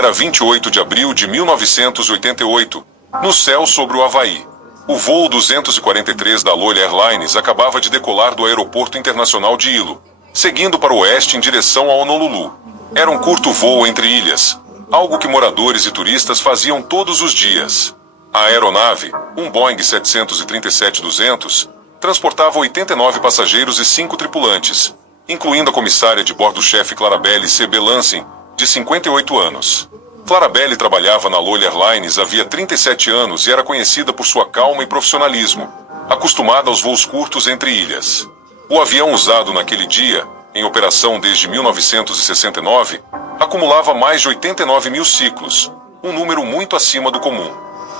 Era 28 de abril de 1988, no céu sobre o Havaí. O voo 243 da Lola Airlines acabava de decolar do Aeroporto Internacional de Hilo, seguindo para o oeste em direção a Honolulu. Era um curto voo entre ilhas, algo que moradores e turistas faziam todos os dias. A aeronave, um Boeing 737-200, transportava 89 passageiros e 5 tripulantes, incluindo a comissária de bordo-chefe Clarabelle C.B. Lansing, de 58 anos. Clarabelle trabalhava na Lola Airlines havia 37 anos e era conhecida por sua calma e profissionalismo, acostumada aos voos curtos entre ilhas. O avião usado naquele dia, em operação desde 1969, acumulava mais de 89 mil ciclos, um número muito acima do comum.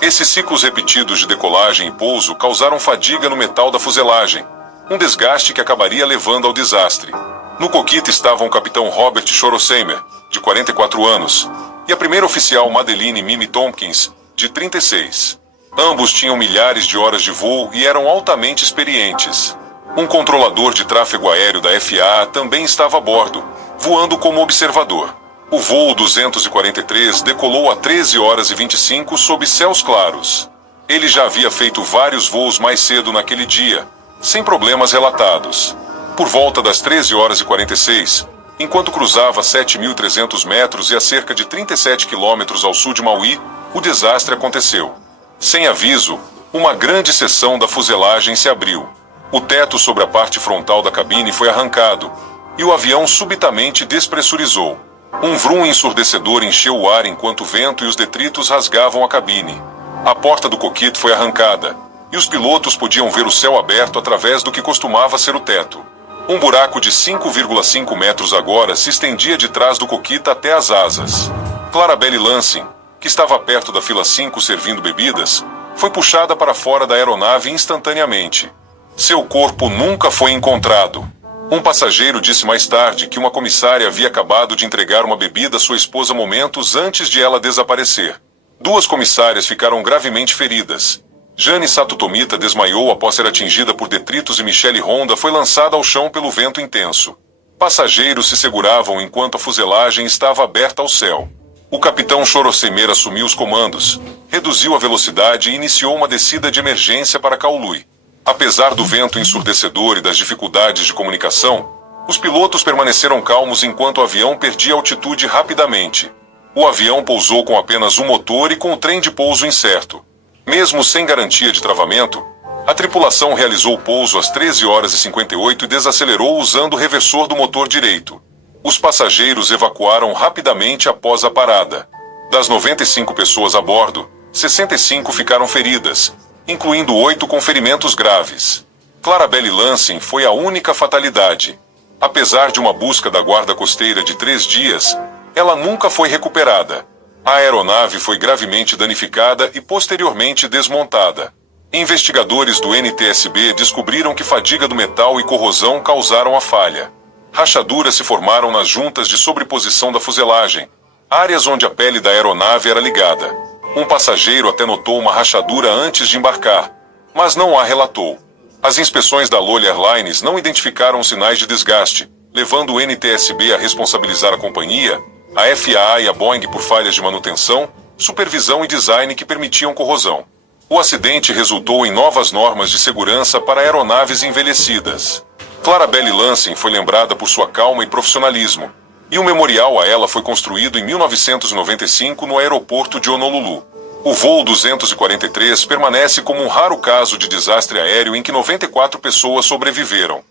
Esses ciclos repetidos de decolagem e pouso causaram fadiga no metal da fuselagem, um desgaste que acabaria levando ao desastre. No cockpit estavam o capitão Robert Schoroseimer, de 44 anos, e a primeira oficial Madeline Mimi Tompkins, de 36. Ambos tinham milhares de horas de voo e eram altamente experientes. Um controlador de tráfego aéreo da FAA também estava a bordo, voando como observador. O voo 243 decolou a 13 horas e 25 sob céus claros. Ele já havia feito vários voos mais cedo naquele dia, sem problemas relatados. Por volta das 13 horas e 46, enquanto cruzava 7.300 metros e a cerca de 37 quilômetros ao sul de Maui, o desastre aconteceu. Sem aviso, uma grande seção da fuselagem se abriu. O teto sobre a parte frontal da cabine foi arrancado, e o avião subitamente despressurizou. Um vrum ensurdecedor encheu o ar enquanto o vento e os detritos rasgavam a cabine. A porta do cockpit foi arrancada, e os pilotos podiam ver o céu aberto através do que costumava ser o teto. Um buraco de 5,5 metros agora se estendia de trás do cockpit até as asas. Clarabelle Lansing, que estava perto da fila 5 servindo bebidas, foi puxada para fora da aeronave instantaneamente. Seu corpo nunca foi encontrado. Um passageiro disse mais tarde que uma comissária havia acabado de entregar uma bebida à sua esposa momentos antes de ela desaparecer. 2 comissárias ficaram gravemente feridas. Jane Sato Tomita desmaiou após ser atingida por detritos e Michelle Honda foi lançada ao chão pelo vento intenso. Passageiros se seguravam enquanto a fuselagem estava aberta ao céu. O capitão Schoroseimer assumiu os comandos, reduziu a velocidade e iniciou uma descida de emergência para Kaului. Apesar do vento ensurdecedor e das dificuldades de comunicação, os pilotos permaneceram calmos enquanto o avião perdia altitude rapidamente. O avião pousou com apenas um motor e com o trem de pouso incerto. Mesmo sem garantia de travamento, a tripulação realizou o pouso às 13 horas e 58 e desacelerou usando o reversor do motor direito. Os passageiros evacuaram rapidamente após a parada. Das 95 pessoas a bordo, 65 ficaram feridas, incluindo 8 com ferimentos graves. Clarabelle Lansing foi a única fatalidade. Apesar de uma busca da guarda costeira de 3 dias, ela nunca foi recuperada. A aeronave foi gravemente danificada e posteriormente desmontada. Investigadores do NTSB descobriram que fadiga do metal e corrosão causaram a falha. Rachaduras se formaram nas juntas de sobreposição da fuselagem, áreas onde a pele da aeronave era ligada. Um passageiro até notou uma rachadura antes de embarcar, mas não a relatou. As inspeções da Lola Airlines não identificaram sinais de desgaste, levando o NTSB a responsabilizar a companhia, a FAA e a Boeing por falhas de manutenção, supervisão e design que permitiam corrosão. O acidente resultou em novas normas de segurança para aeronaves envelhecidas. Clarabelle Lansing foi lembrada por sua calma e profissionalismo, e um memorial a ela foi construído em 1995 no aeroporto de Honolulu. O voo 243 permanece como um raro caso de desastre aéreo em que 94 pessoas sobreviveram.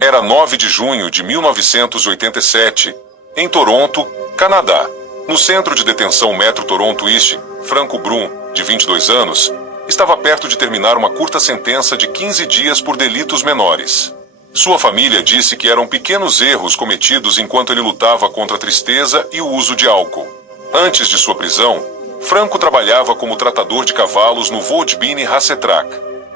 Era 9 de junho de 1987, em Toronto, Canadá. No centro de detenção Metro Toronto East, Franco Brum, de 22 anos, estava perto de terminar uma curta sentença de 15 dias por delitos menores. Sua família disse que eram pequenos erros cometidos enquanto ele lutava contra a tristeza e o uso de álcool. Antes de sua prisão, Franco trabalhava como tratador de cavalos no Vodbini Racetrac.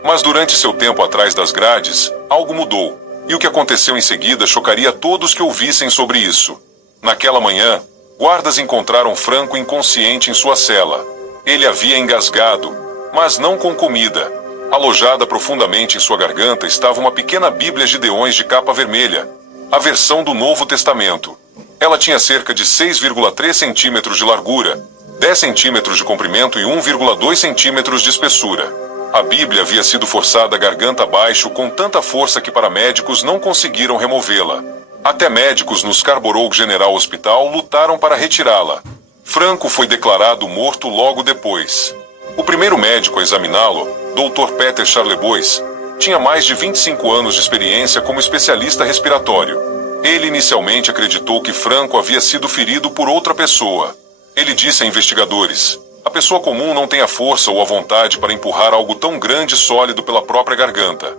Mas durante seu tempo atrás das grades, algo mudou, e o que aconteceu em seguida chocaria todos que ouvissem sobre isso. Naquela manhã, guardas encontraram Franco inconsciente em sua cela. Ele havia engasgado, mas não com comida. Alojada profundamente em sua garganta estava uma pequena Bíblia Gideões de capa vermelha, a versão do Novo Testamento. Ela tinha cerca de 6,3 centímetros de largura, 10 centímetros de comprimento e 1,2 centímetros de espessura. A Bíblia havia sido forçada garganta abaixo com tanta força que paramédicos não conseguiram removê-la. Até médicos no Scarborough General Hospital lutaram para retirá-la. Franco foi declarado morto logo depois. O primeiro médico a examiná-lo, Dr. Peter Charlebois, tinha mais de 25 anos de experiência como especialista respiratório. Ele inicialmente acreditou que Franco havia sido ferido por outra pessoa. Ele disse a investigadores: a pessoa comum não tem a força ou a vontade para empurrar algo tão grande e sólido pela própria garganta.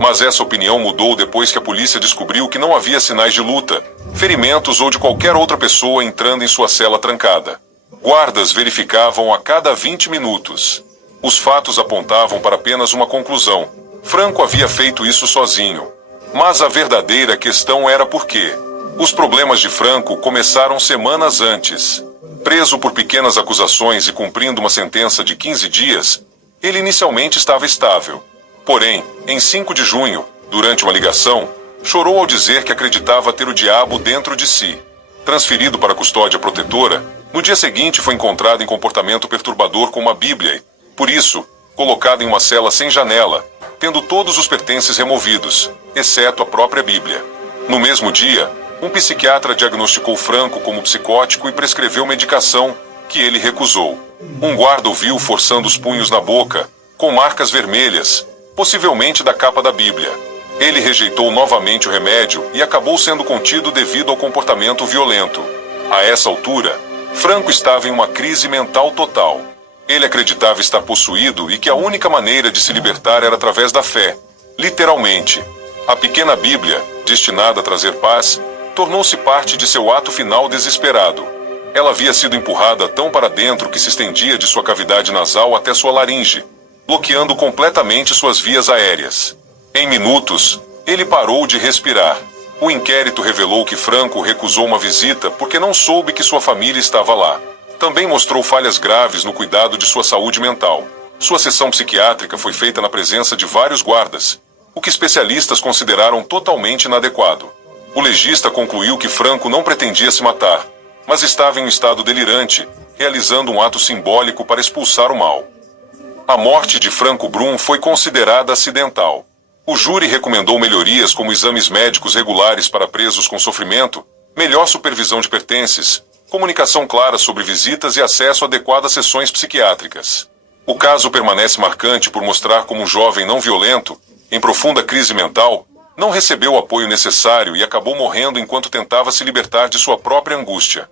Mas essa opinião mudou depois que a polícia descobriu que não havia sinais de luta, ferimentos ou de qualquer outra pessoa entrando em sua cela trancada. Guardas verificavam a cada 20 minutos. Os fatos apontavam para apenas uma conclusão: Franco havia feito isso sozinho. Mas a verdadeira questão era por quê. Os problemas de Franco começaram semanas antes. Preso por pequenas acusações e cumprindo uma sentença de 15 dias, ele inicialmente estava estável. Porém, em 5 de junho, durante uma ligação, chorou ao dizer que acreditava ter o diabo dentro de si. Transferido para a custódia protetora, no dia seguinte foi encontrado em comportamento perturbador com uma Bíblia e, por isso, colocado em uma cela sem janela, tendo todos os pertences removidos, exceto a própria Bíblia. No mesmo dia, um psiquiatra diagnosticou Franco como psicótico e prescreveu medicação, que ele recusou. Um guarda o viu forçando os punhos na boca, com marcas vermelhas, possivelmente da capa da Bíblia. Ele rejeitou novamente o remédio e acabou sendo contido devido ao comportamento violento. A essa altura, Franco estava em uma crise mental total. Ele acreditava estar possuído e que a única maneira de se libertar era através da fé. Literalmente, a pequena Bíblia, destinada a trazer paz, tornou-se parte de seu ato final desesperado. Ela havia sido empurrada tão para dentro que se estendia de sua cavidade nasal até sua laringe, bloqueando completamente suas vias aéreas. Em minutos, ele parou de respirar. O inquérito revelou que Franco recusou uma visita porque não soube que sua família estava lá. Também mostrou falhas graves no cuidado de sua saúde mental. Sua sessão psiquiátrica foi feita na presença de vários guardas, o que especialistas consideraram totalmente inadequado. O legista concluiu que Franco não pretendia se matar, mas estava em um estado delirante, realizando um ato simbólico para expulsar o mal. A morte de Franco Brum foi considerada acidental. O júri recomendou melhorias como exames médicos regulares para presos com sofrimento, melhor supervisão de pertences, comunicação clara sobre visitas e acesso adequado a sessões psiquiátricas. O caso permanece marcante por mostrar como um jovem não violento, em profunda crise mental, não recebeu o apoio necessário e acabou morrendo enquanto tentava se libertar de sua própria angústia.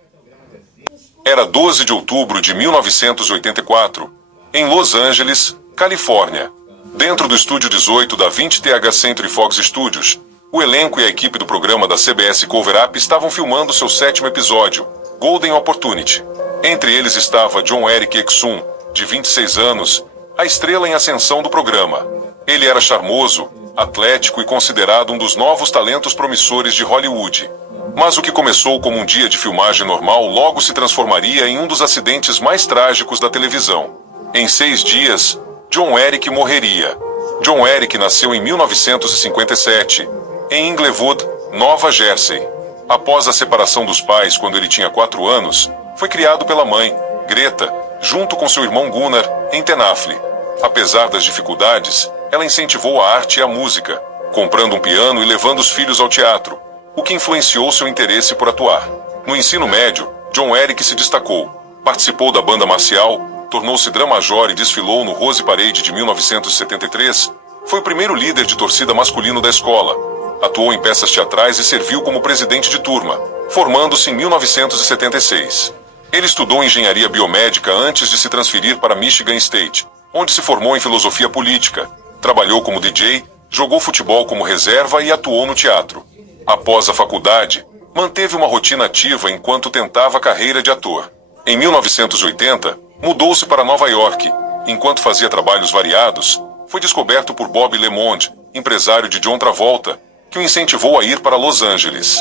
Era 12 de outubro de 1984, em Los Angeles, Califórnia. Dentro do estúdio 18 da 20th Century Fox Studios, o elenco e a equipe do programa da CBS Cover Up estavam filmando seu 7º episódio, Golden Opportunity. Entre eles estava John Eric Exum, de 26 anos, a estrela em ascensão do programa. Ele era charmoso, atlético e considerado um dos novos talentos promissores de Hollywood. Mas o que começou como um dia de filmagem normal logo se transformaria em um dos acidentes mais trágicos da televisão. Em 6 dias, John Eric morreria. John Eric nasceu em 1957, em Inglewood, Nova Jersey. Após a separação dos pais quando ele tinha 4 anos, foi criado pela mãe, Greta, junto com seu irmão Gunnar, em Tenafly. Apesar das dificuldades, ela incentivou a arte e a música, comprando um piano e levando os filhos ao teatro, o que influenciou seu interesse por atuar. No ensino médio, John Eric se destacou, participou da banda marcial, tornou-se drama-major e desfilou no Rose Parade de 1973, foi o primeiro líder de torcida masculino da escola, atuou em peças teatrais e serviu como presidente de turma, formando-se em 1976. Ele estudou engenharia biomédica antes de se transferir para Michigan State, onde se formou em filosofia política, trabalhou como DJ, jogou futebol como reserva e atuou no teatro. Após a faculdade, manteve uma rotina ativa enquanto tentava a carreira de ator. Em 1980, mudou-se para Nova York. Enquanto fazia trabalhos variados, foi descoberto por Bob LeMond, empresário de John Travolta, que o incentivou a ir para Los Angeles.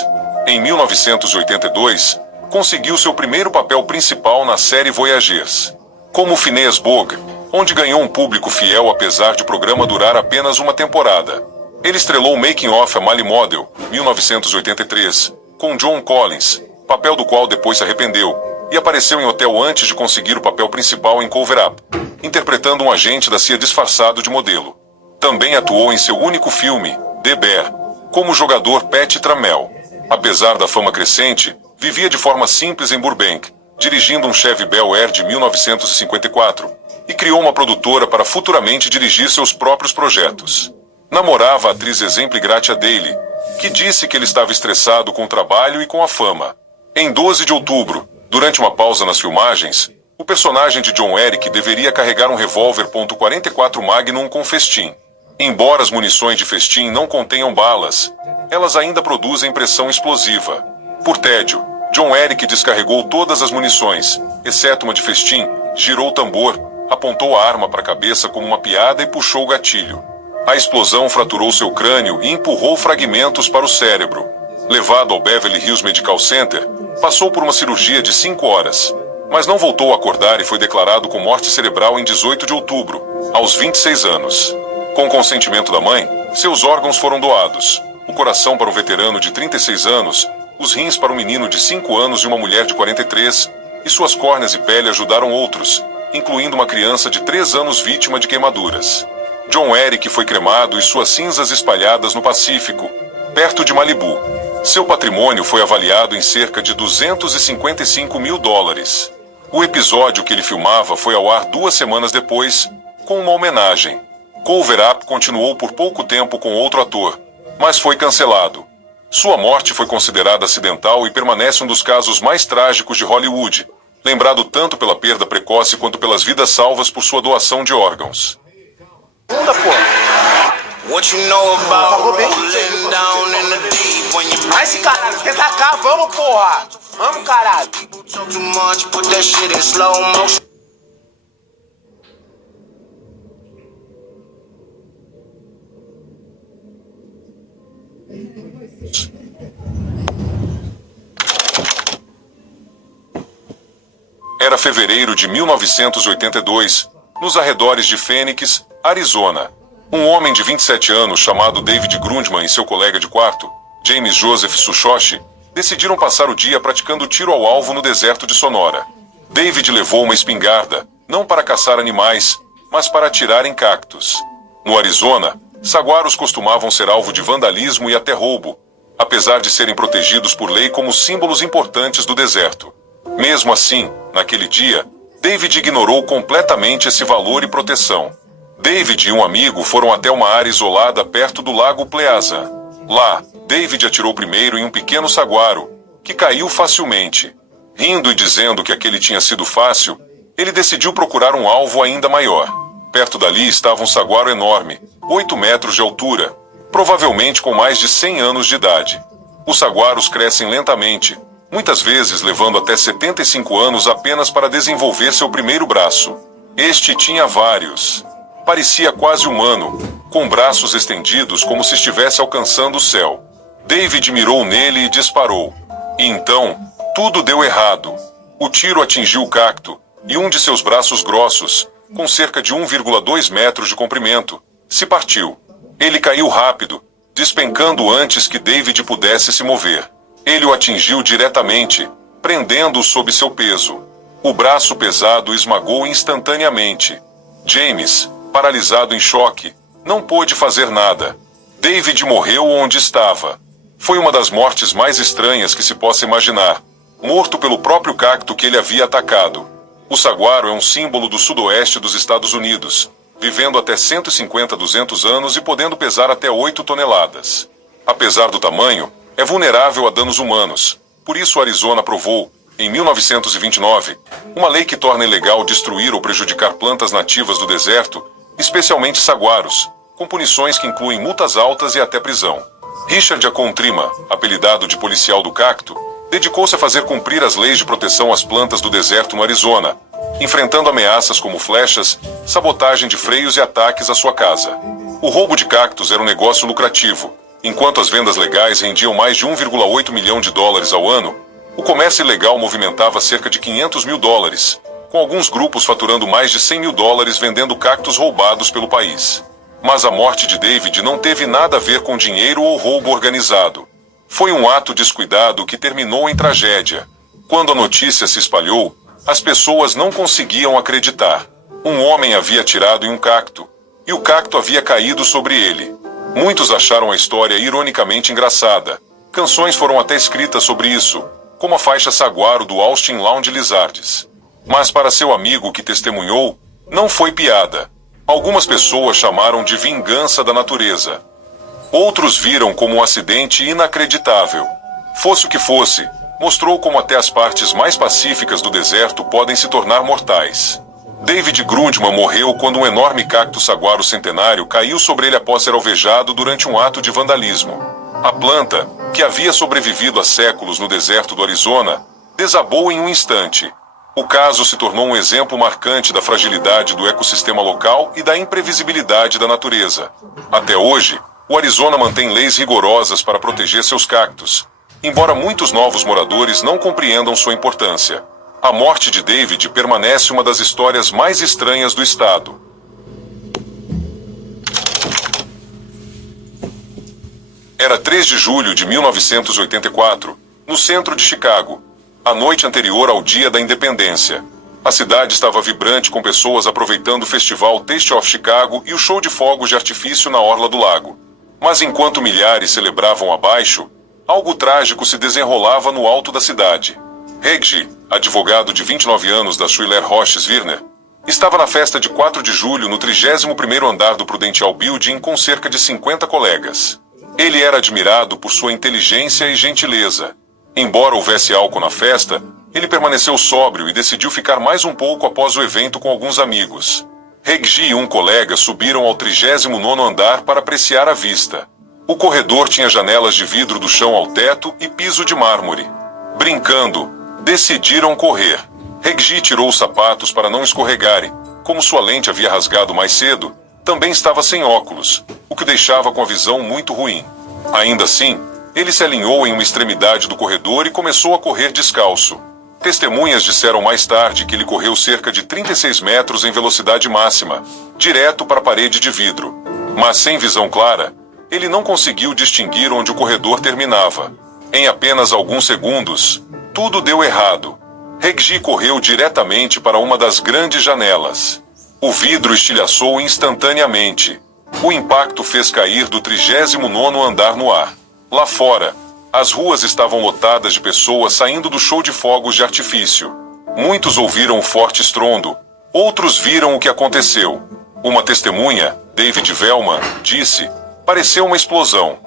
Em 1982, conseguiu seu primeiro papel principal na série Voyagers, como Phineas Bogg, onde ganhou um público fiel apesar de o programa durar apenas uma temporada. Ele estrelou Making of a Male Model, 1983, com John Collins, papel do qual depois se arrependeu, e apareceu em hotel antes de conseguir o papel principal em Cover Up, interpretando um agente da CIA disfarçado de modelo. Também atuou em seu único filme, The Bear, como o jogador Pat Trammell. Apesar da fama crescente, vivia de forma simples em Burbank, dirigindo um Chevy Bel Air de 1954, e criou uma produtora para futuramente dirigir seus próprios projetos. Namorava a atriz exemplo Gratia Daly, que disse que ele estava estressado com o trabalho e com a fama. Em 12 de outubro, durante uma pausa nas filmagens, o personagem de John Eric deveria carregar um revólver .44 Magnum com festim. Embora as munições de festim não contenham balas, elas ainda produzem pressão explosiva. Por tédio, John Eric descarregou todas as munições, exceto uma de festim, girou o tambor, apontou a arma para a cabeça como uma piada e puxou o gatilho. A explosão fraturou seu crânio e empurrou fragmentos para o cérebro. Levado ao Beverly Hills Medical Center, passou por uma cirurgia de 5 horas, mas não voltou a acordar e foi declarado com morte cerebral em 18 de outubro, aos 26 anos. Com consentimento da mãe, seus órgãos foram doados. O coração para um veterano de 36 anos, os rins para um menino de 5 anos e uma mulher de 43, e suas córneas e pele ajudaram outros, incluindo uma criança de 3 anos vítima de queimaduras. John Eric foi cremado e suas cinzas espalhadas no Pacífico, perto de Malibu. Seu patrimônio foi avaliado em cerca de $255 mil. O episódio que ele filmava foi ao ar 2 semanas depois, com uma homenagem. Cover Up continuou por pouco tempo com outro ator, mas foi cancelado. Sua morte foi considerada acidental e permanece um dos casos mais trágicos de Hollywood, lembrado tanto pela perda precoce quanto pelas vidas salvas por sua doação de órgãos. Bunda, pô. Falou bem. Vai esse caralho, tenta cá, vamos, porra. Vamos, caralho. Era fevereiro de 1982, nos arredores de Phoenix, Arizona. Um homem de 27 anos chamado David Grundman e seu colega de quarto, James Joseph Sushoshi, decidiram passar o dia praticando tiro ao alvo no deserto de Sonora. David levou uma espingarda, não para caçar animais, mas para atirar em cactos. No Arizona, saguaros costumavam ser alvo de vandalismo e até roubo, apesar de serem protegidos por lei como símbolos importantes do deserto. Mesmo assim, naquele dia, David ignorou completamente esse valor e proteção. David e um amigo foram até uma área isolada perto do Lago Pleasant. Lá, David atirou primeiro em um pequeno saguaro, que caiu facilmente. Rindo e dizendo que aquele tinha sido fácil, ele decidiu procurar um alvo ainda maior. Perto dali estava um saguaro enorme, 8 metros de altura, provavelmente com mais de 100 anos de idade. Os saguaros crescem lentamente, muitas vezes levando até 75 anos apenas para desenvolver seu primeiro braço. Este tinha vários. Parecia quase humano, com braços estendidos como se estivesse alcançando o céu. David mirou nele e disparou. E então, tudo deu errado. O tiro atingiu o cacto, e um de seus braços grossos, com cerca de 1,2 metros de comprimento, se partiu. Ele caiu rápido, despencando antes que David pudesse se mover. Ele o atingiu diretamente, prendendo-o sob seu peso. O braço pesado esmagou instantaneamente. James, paralisado em choque, não pôde fazer nada. David morreu onde estava. Foi uma das mortes mais estranhas que se possa imaginar. Morto pelo próprio cacto que ele havia atacado. O saguaro é um símbolo do sudoeste dos Estados Unidos, vivendo até 150 a 200 anos e podendo pesar até 8 toneladas. Apesar do tamanho, é vulnerável a danos humanos. Por isso, Arizona aprovou, em 1929, uma lei que torna ilegal destruir ou prejudicar plantas nativas do deserto, especialmente saguaros, com punições que incluem multas altas e até prisão. Richard Acontrima, apelidado de policial do cacto, dedicou-se a fazer cumprir as leis de proteção às plantas do deserto no Arizona, enfrentando ameaças como flechas, sabotagem de freios e ataques à sua casa. O roubo de cactos era um negócio lucrativo. Enquanto as vendas legais rendiam mais de 1,8 milhão de dólares ao ano, o comércio ilegal movimentava cerca de 500 mil dólares, com alguns grupos faturando mais de 100 mil dólares vendendo cactos roubados pelo país. Mas a morte de David não teve nada a ver com dinheiro ou roubo organizado. Foi um ato descuidado que terminou em tragédia. Quando a notícia se espalhou, as pessoas não conseguiam acreditar. Um homem havia atirado em um cacto, e o cacto havia caído sobre ele. Muitos acharam a história ironicamente engraçada. Canções foram até escritas sobre isso, como a faixa Saguaro do Austin Lounge Lizards. Mas para seu amigo que testemunhou, não foi piada. Algumas pessoas chamaram de vingança da natureza. Outros viram como um acidente inacreditável. Fosse o que fosse, mostrou como até as partes mais pacíficas do deserto podem se tornar mortais. David Grundman morreu quando um enorme cacto saguaro centenário caiu sobre ele após ser alvejado durante um ato de vandalismo. A planta, que havia sobrevivido há séculos no deserto do Arizona, desabou em um instante. O caso se tornou um exemplo marcante da fragilidade do ecossistema local e da imprevisibilidade da natureza. Até hoje, o Arizona mantém leis rigorosas para proteger seus cactos, embora muitos novos moradores não compreendam sua importância. A morte de David permanece uma das histórias mais estranhas do estado. Era 3 de julho de 1984, no centro de Chicago, a noite anterior ao Dia da Independência. A cidade estava vibrante com pessoas aproveitando o festival Taste of Chicago e o show de fogos de artifício na orla do lago. Mas enquanto milhares celebravam abaixo, algo trágico se desenrolava no alto da cidade. Reggie, advogado de 29 anos da Schuyler Roches Wirner, estava na festa de 4 de julho no 31º andar do Prudential Building com cerca de 50 colegas. Ele era admirado por sua inteligência e gentileza. Embora houvesse álcool na festa, ele permaneceu sóbrio e decidiu ficar mais um pouco após o evento com alguns amigos. Reggie e um colega subiram ao 39º andar para apreciar a vista. O corredor tinha janelas de vidro do chão ao teto e piso de mármore. Brincando, decidiram correr. Reggie tirou os sapatos para não escorregarem. Como sua lente havia rasgado mais cedo, também estava sem óculos, o que o deixava com a visão muito ruim. Ainda assim, ele se alinhou em uma extremidade do corredor e começou a correr descalço. Testemunhas disseram mais tarde que ele correu cerca de 36 metros em velocidade máxima, direto para a parede de vidro. Mas sem visão clara, ele não conseguiu distinguir onde o corredor terminava. Em apenas alguns segundos, tudo deu errado. Reggie correu diretamente para uma das grandes janelas. O vidro estilhaçou instantaneamente. O impacto fez cair do 39º andar no ar. Lá fora, as ruas estavam lotadas de pessoas saindo do show de fogos de artifício. Muitos ouviram o forte estrondo. Outros viram o que aconteceu. Uma testemunha, David Velman, disse: "Pareceu uma explosão."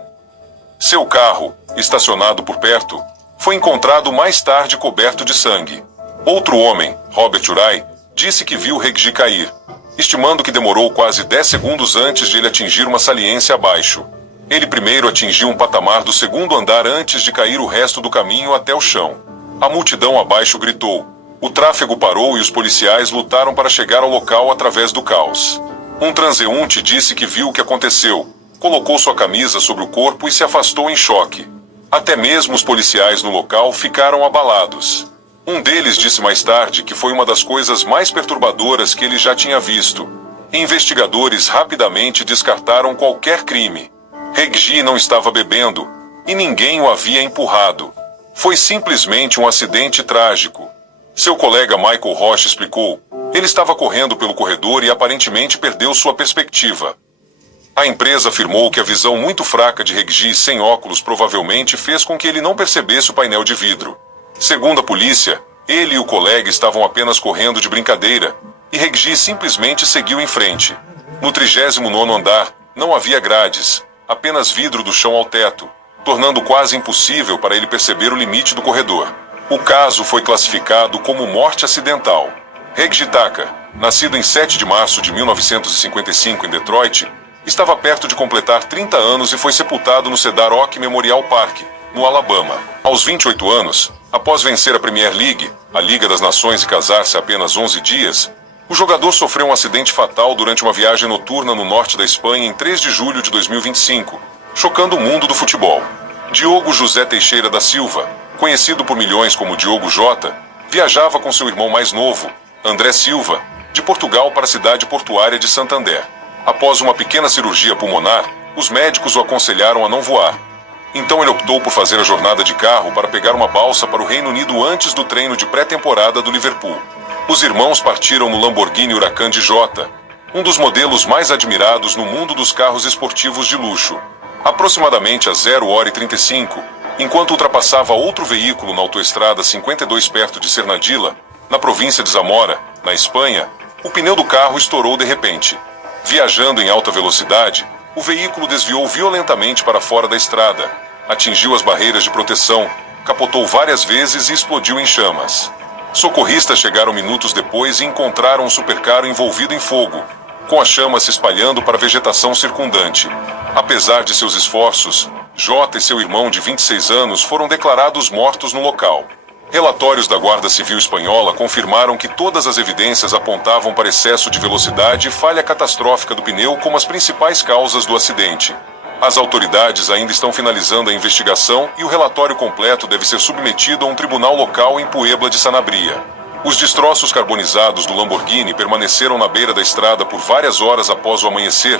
Seu carro, estacionado por perto, foi encontrado mais tarde coberto de sangue. Outro homem, Robert Uri, disse que viu Reggie cair, estimando que demorou quase 10 segundos antes de ele atingir uma saliência abaixo. Ele primeiro atingiu um patamar do 2º andar antes de cair o resto do caminho até o chão. A multidão abaixo gritou. O tráfego parou e os policiais lutaram para chegar ao local através do caos. Um transeunte disse que viu o que aconteceu, colocou sua camisa sobre o corpo e se afastou em choque. Até mesmo os policiais no local ficaram abalados. Um deles disse mais tarde que foi uma das coisas mais perturbadoras que ele já tinha visto. Investigadores rapidamente descartaram qualquer crime. Reggie não estava bebendo, e ninguém o havia empurrado. Foi simplesmente um acidente trágico. Seu colega Michael Roche explicou. Ele estava correndo pelo corredor e aparentemente perdeu sua perspectiva. A empresa afirmou que a visão muito fraca de Reggie sem óculos provavelmente fez com que ele não percebesse o painel de vidro. Segundo a polícia, ele e o colega estavam apenas correndo de brincadeira, e Reggie simplesmente seguiu em frente. No 39º andar, não havia grades, apenas vidro do chão ao teto, tornando quase impossível para ele perceber o limite do corredor. O caso foi classificado como morte acidental. Reggie Tucker, nascido em 7 de março de 1955 em Detroit, estava perto de completar 30 anos e foi sepultado no Cedar Oak Memorial Park, no Alabama. Aos 28 anos, após vencer a Premier League, a Liga das Nações, e casar-se há apenas 11 dias, o jogador sofreu um acidente fatal durante uma viagem noturna no norte da Espanha em 3 de julho de 2025, chocando o mundo do futebol. Diogo José Teixeira da Silva, conhecido por milhões como Diogo Jota, viajava com seu irmão mais novo, André Silva, de Portugal para a cidade portuária de Santander. Após uma pequena cirurgia pulmonar, os médicos o aconselharam a não voar. Então ele optou por fazer a jornada de carro para pegar uma balsa para o Reino Unido antes do treino de pré-temporada do Liverpool. Os irmãos partiram no Lamborghini Huracan DJ, um dos modelos mais admirados no mundo dos carros esportivos de luxo. Aproximadamente às 0h35, enquanto ultrapassava outro veículo na autoestrada 52 perto de Cernadilla, na província de Zamora, na Espanha, o pneu do carro estourou de repente. Viajando em alta velocidade, o veículo desviou violentamente para fora da estrada, atingiu as barreiras de proteção, capotou várias vezes e explodiu em chamas. Socorristas chegaram minutos depois e encontraram um supercarro envolvido em fogo, com as chamas se espalhando para a vegetação circundante. Apesar de seus esforços, Jota e seu irmão de 26 anos foram declarados mortos no local. Relatórios da Guarda Civil Espanhola confirmaram que todas as evidências apontavam para excesso de velocidade e falha catastrófica do pneu como as principais causas do acidente. As autoridades ainda estão finalizando a investigação e o relatório completo deve ser submetido a um tribunal local em Puebla de Sanabria. Os destroços carbonizados do Lamborghini permaneceram na beira da estrada por várias horas após o amanhecer,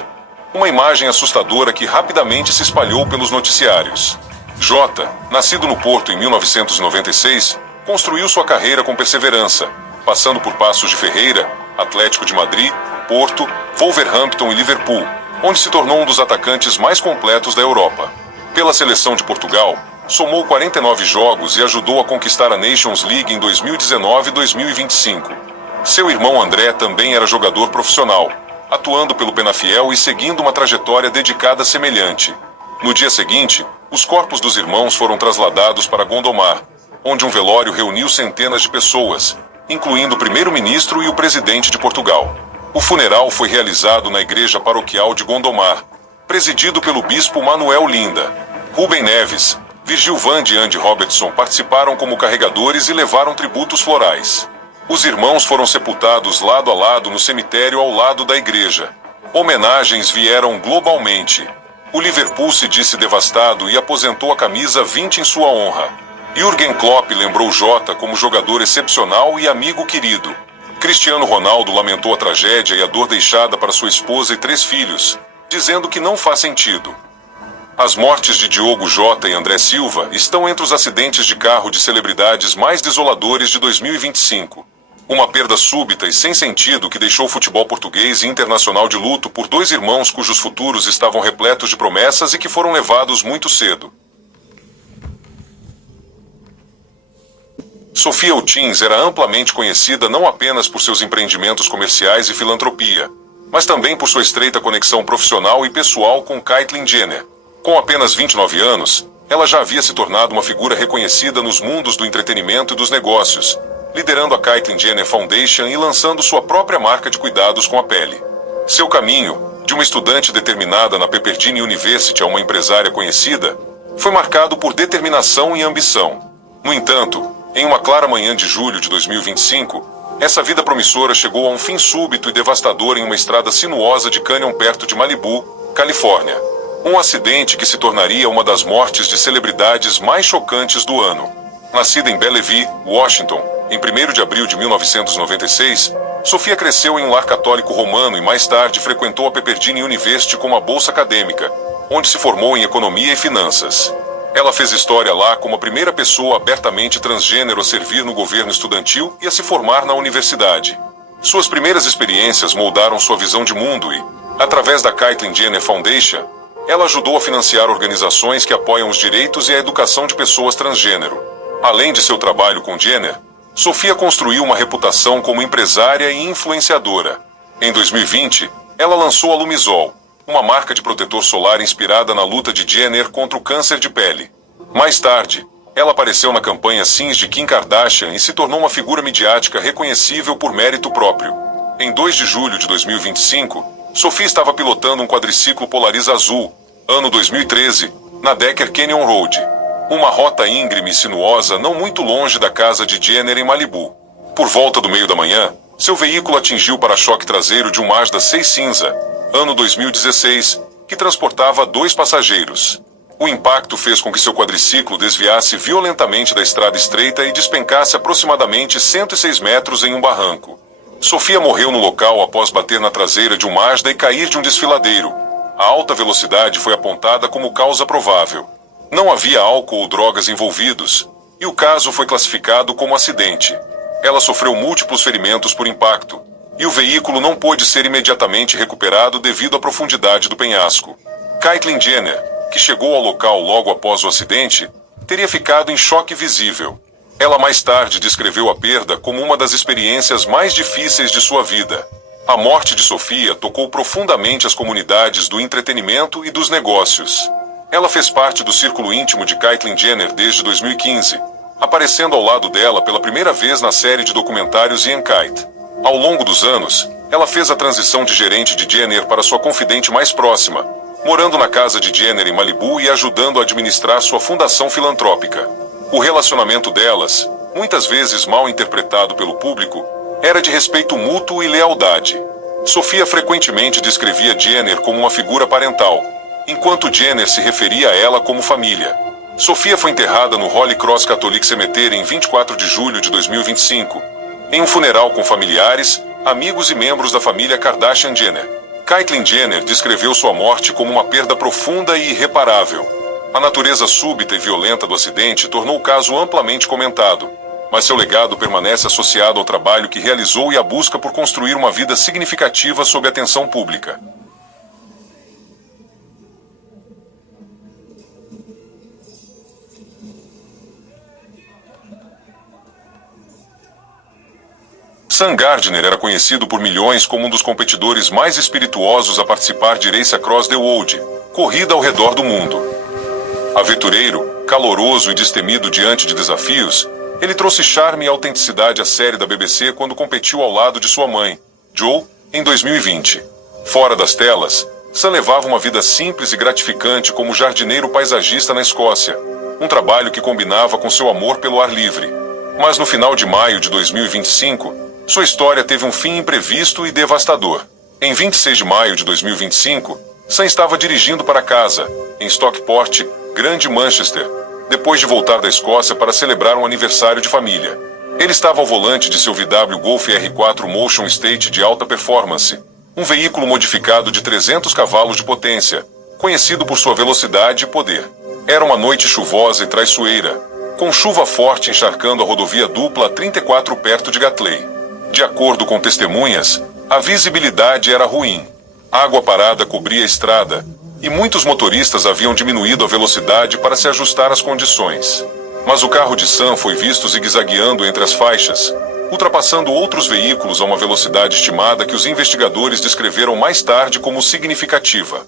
uma imagem assustadora que rapidamente se espalhou pelos noticiários. Jota, nascido no Porto em 1996, construiu sua carreira com perseverança, passando por Paços de Ferreira, Atlético de Madrid, Porto, Wolverhampton e Liverpool, onde se tornou um dos atacantes mais completos da Europa. Pela seleção de Portugal, somou 49 jogos e ajudou a conquistar a Nations League em 2019 e 2025. Seu irmão André também era jogador profissional, atuando pelo Penafiel e seguindo uma trajetória dedicada semelhante. No dia seguinte, os corpos dos irmãos foram trasladados para Gondomar, onde um velório reuniu centenas de pessoas, incluindo o primeiro-ministro e o presidente de Portugal. O funeral foi realizado na igreja paroquial de Gondomar, presidido pelo bispo Manuel Linda. Rubem Neves, Virgil Vande e Andy Robertson participaram como carregadores e levaram tributos florais. Os irmãos foram sepultados lado a lado no cemitério ao lado da igreja. Homenagens vieram globalmente. O Liverpool se disse devastado e aposentou a camisa 20 em sua honra. Jürgen Klopp lembrou Jota como jogador excepcional e amigo querido. Cristiano Ronaldo lamentou a tragédia e a dor deixada para sua esposa e 3 filhos, dizendo que não faz sentido. As mortes de Diogo Jota e André Silva estão entre os acidentes de carro de celebridades mais desoladores de 2025. Uma perda súbita e sem sentido que deixou o futebol português e internacional de luto por 2 irmãos cujos futuros estavam repletos de promessas e que foram levados muito cedo. Sofia Outins era amplamente conhecida não apenas por seus empreendimentos comerciais e filantropia, mas também por sua estreita conexão profissional e pessoal com Caitlyn Jenner. Com apenas 29 anos, ela já havia se tornado uma figura reconhecida nos mundos do entretenimento e dos negócios, liderando a Caitlyn Jenner Foundation e lançando sua própria marca de cuidados com a pele. Seu caminho, de uma estudante determinada na Pepperdine University a uma empresária conhecida, foi marcado por determinação e ambição. No entanto, em uma clara manhã de julho de 2025, essa vida promissora chegou a um fim súbito e devastador em uma estrada sinuosa de Canyon perto de Malibu, Califórnia. Um acidente que se tornaria uma das mortes de celebridades mais chocantes do ano. Nascida em Bellevue, Washington, em 1º de abril de 1996, Sofia cresceu em um lar católico romano e mais tarde frequentou a Pepperdine University com uma bolsa acadêmica, onde se formou em economia e finanças. Ela fez história lá como a primeira pessoa abertamente transgênero a servir no governo estudantil e a se formar na universidade. Suas primeiras experiências moldaram sua visão de mundo e, através da Caitlyn Jenner Foundation, ela ajudou a financiar organizações que apoiam os direitos e a educação de pessoas transgênero. Além de seu trabalho com Jenner, Sofia construiu uma reputação como empresária e influenciadora. Em 2020, ela lançou a Lumizol, uma marca de protetor solar inspirada na luta de Jenner contra o câncer de pele. Mais tarde, ela apareceu na campanha Sims de Kim Kardashian e se tornou uma figura midiática reconhecível por mérito próprio. Em 2 de julho de 2025, Sofia estava pilotando um quadriciclo Polaris azul, ano 2013, na Decker Canyon Road, uma rota íngreme e sinuosa não muito longe da casa de Jenner em Malibu. Por volta do meio da manhã, seu veículo atingiu o para-choque traseiro de um Mazda 6 cinza, ano 2016, que transportava 2 passageiros. O impacto fez com que seu quadriciclo desviasse violentamente da estrada estreita e despencasse aproximadamente 106 metros em um barranco. Sofia morreu no local após bater na traseira de um Mazda e cair de um desfiladeiro. A alta velocidade foi apontada como causa provável. Não havia álcool ou drogas envolvidos, e o caso foi classificado como acidente. Ela sofreu múltiplos ferimentos por impacto, e o veículo não pôde ser imediatamente recuperado devido à profundidade do penhasco. Caitlyn Jenner, que chegou ao local logo após o acidente, teria ficado em choque visível. Ela mais tarde descreveu a perda como uma das experiências mais difíceis de sua vida. A morte de Sophia tocou profundamente as comunidades do entretenimento e dos negócios. Ela fez parte do círculo íntimo de Caitlyn Jenner desde 2015, aparecendo ao lado dela pela primeira vez na série de documentários Ian Kite. Ao longo dos anos, ela fez a transição de gerente de Jenner para sua confidente mais próxima, morando na casa de Jenner em Malibu e ajudando a administrar sua fundação filantrópica. O relacionamento delas, muitas vezes mal interpretado pelo público, era de respeito mútuo e lealdade. Sophia frequentemente descrevia Jenner como uma figura parental, enquanto Jenner se referia a ela como família. Sophia foi enterrada no Holy Cross Catholic Cemetery em 24 de julho de 2025, em um funeral com familiares, amigos e membros da família Kardashian-Jenner. Caitlyn Jenner descreveu sua morte como uma perda profunda e irreparável. A natureza súbita e violenta do acidente tornou o caso amplamente comentado, mas seu legado permanece associado ao trabalho que realizou e à busca por construir uma vida significativa sob a atenção pública. Sam Gardner era conhecido por milhões como um dos competidores mais espirituosos a participar de Race Across the World, corrida ao redor do mundo. Aventureiro, caloroso e destemido diante de desafios, ele trouxe charme e autenticidade à série da BBC quando competiu ao lado de sua mãe, Jo, em 2020. Fora das telas, Sam levava uma vida simples e gratificante como jardineiro paisagista na Escócia, um trabalho que combinava com seu amor pelo ar livre. Mas no final de maio de 2025, sua história teve um fim imprevisto e devastador. Em 26 de maio de 2025, Sam estava dirigindo para casa, em Stockport, Grande Manchester, depois de voltar da Escócia para celebrar um aniversário de família. Ele estava ao volante de seu VW Golf R4 Motion State de alta performance, um veículo modificado de 300 cavalos de potência, conhecido por sua velocidade e poder. Era uma noite chuvosa e traiçoeira, com chuva forte encharcando a rodovia dupla 34 perto de Gatley. De acordo com testemunhas, a visibilidade era ruim. Água parada cobria a estrada, e muitos motoristas haviam diminuído a velocidade para se ajustar às condições. Mas o carro de Sam foi visto zigue-zagueando entre as faixas, ultrapassando outros veículos a uma velocidade estimada que os investigadores descreveram mais tarde como significativa.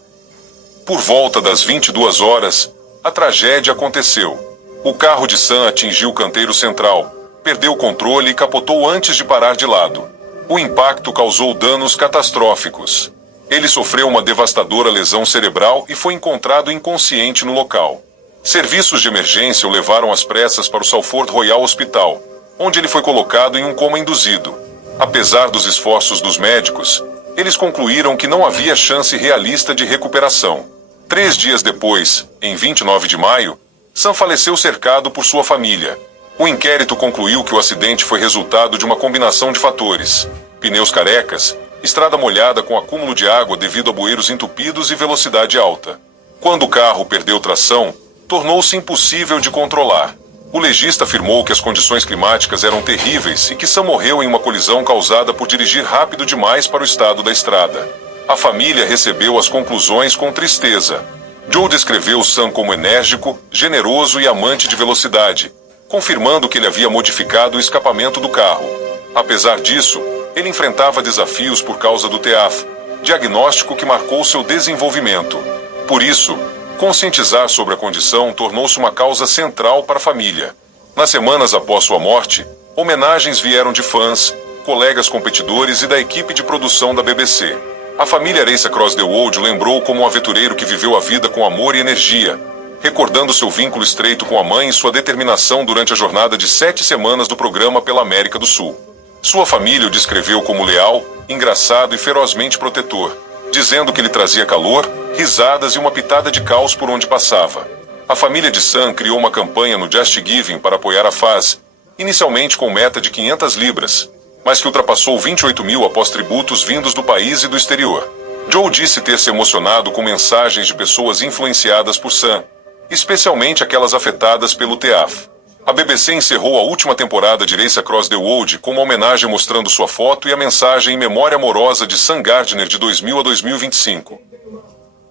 Por volta das 22 horas, a tragédia aconteceu. O carro de Sam atingiu o canteiro central, perdeu o controle e capotou antes de parar de lado. O impacto causou danos catastróficos. Ele sofreu uma devastadora lesão cerebral e foi encontrado inconsciente no local. Serviços de emergência o levaram às pressas para o Salford Royal Hospital, onde ele foi colocado em um coma induzido. Apesar dos esforços dos médicos, eles concluíram que não havia chance realista de recuperação. 3 dias depois, em 29 de maio, Sam faleceu cercado por sua família. O inquérito concluiu que o acidente foi resultado de uma combinação de fatores: pneus carecas, estrada molhada com acúmulo de água devido a bueiros entupidos e velocidade alta. Quando o carro perdeu tração, tornou-se impossível de controlar. O legista afirmou que as condições climáticas eram terríveis e que Sam morreu em uma colisão causada por dirigir rápido demais para o estado da estrada. A família recebeu as conclusões com tristeza. Joe descreveu Sam como enérgico, generoso e amante de velocidade, confirmando que ele havia modificado o escapamento do carro. Apesar disso, ele enfrentava desafios por causa do TAF, diagnóstico que marcou seu desenvolvimento. Por isso, conscientizar sobre a condição tornou-se uma causa central para a família. Nas semanas após sua morte, homenagens vieram de fãs, colegas competidores e da equipe de produção da BBC. A família Race Across the World lembrou como um aventureiro que viveu a vida com amor e energia, recordando seu vínculo estreito com a mãe e sua determinação durante a jornada de 7 semanas do programa pela América do Sul. Sua família o descreveu como leal, engraçado e ferozmente protetor, dizendo que ele trazia calor, risadas e uma pitada de caos por onde passava. A família de Sam criou uma campanha no Just Giving para apoiar a Faz, inicialmente com meta de 500 libras, mas que ultrapassou 28 mil após tributos vindos do país e do exterior. Joe disse ter se emocionado com mensagens de pessoas influenciadas por Sam, especialmente aquelas afetadas pelo TEAF. A BBC encerrou a última temporada de Race Across the World com uma homenagem mostrando sua foto e a mensagem em memória amorosa de Sam Gardner de 2000 a 2025.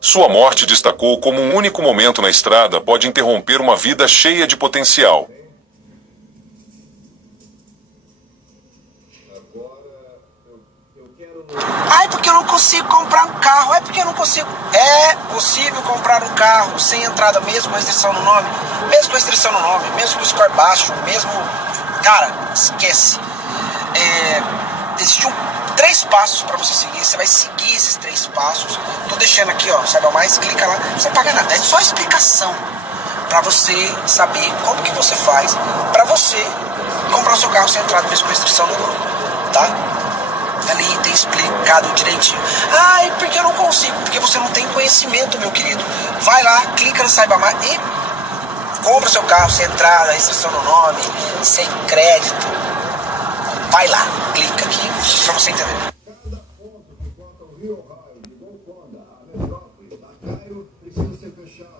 Sua morte destacou como um único momento na estrada pode interromper uma vida cheia de potencial. Ai, porque eu não consigo comprar um carro. Ai, porque eu não consigo. É possível comprar um carro sem entrada, mesmo com restrição no nome. Mesmo com restrição no nome, mesmo com score baixo, mesmo... Cara, esquece. Existem 3 passos pra você seguir. Você vai seguir esses 3 passos. Tô deixando aqui, ó, saiba mais, clica lá. Você não paga nada, é só explicação pra você saber como que você faz pra você comprar o seu carro sem entrada, mesmo com restrição no nome, tá? Ali tem explicado direitinho. Ai, porque eu não consigo? Porque você não tem conhecimento, meu querido. Vai lá, clica no Saiba Mais e compra seu carro sem entrada, restrição no nome, sem crédito. Vai lá, clica aqui pra você entender. Cada ponto que corta o Rio Raio de Golconda a Metrópole, Macaio, precisa ser fechado.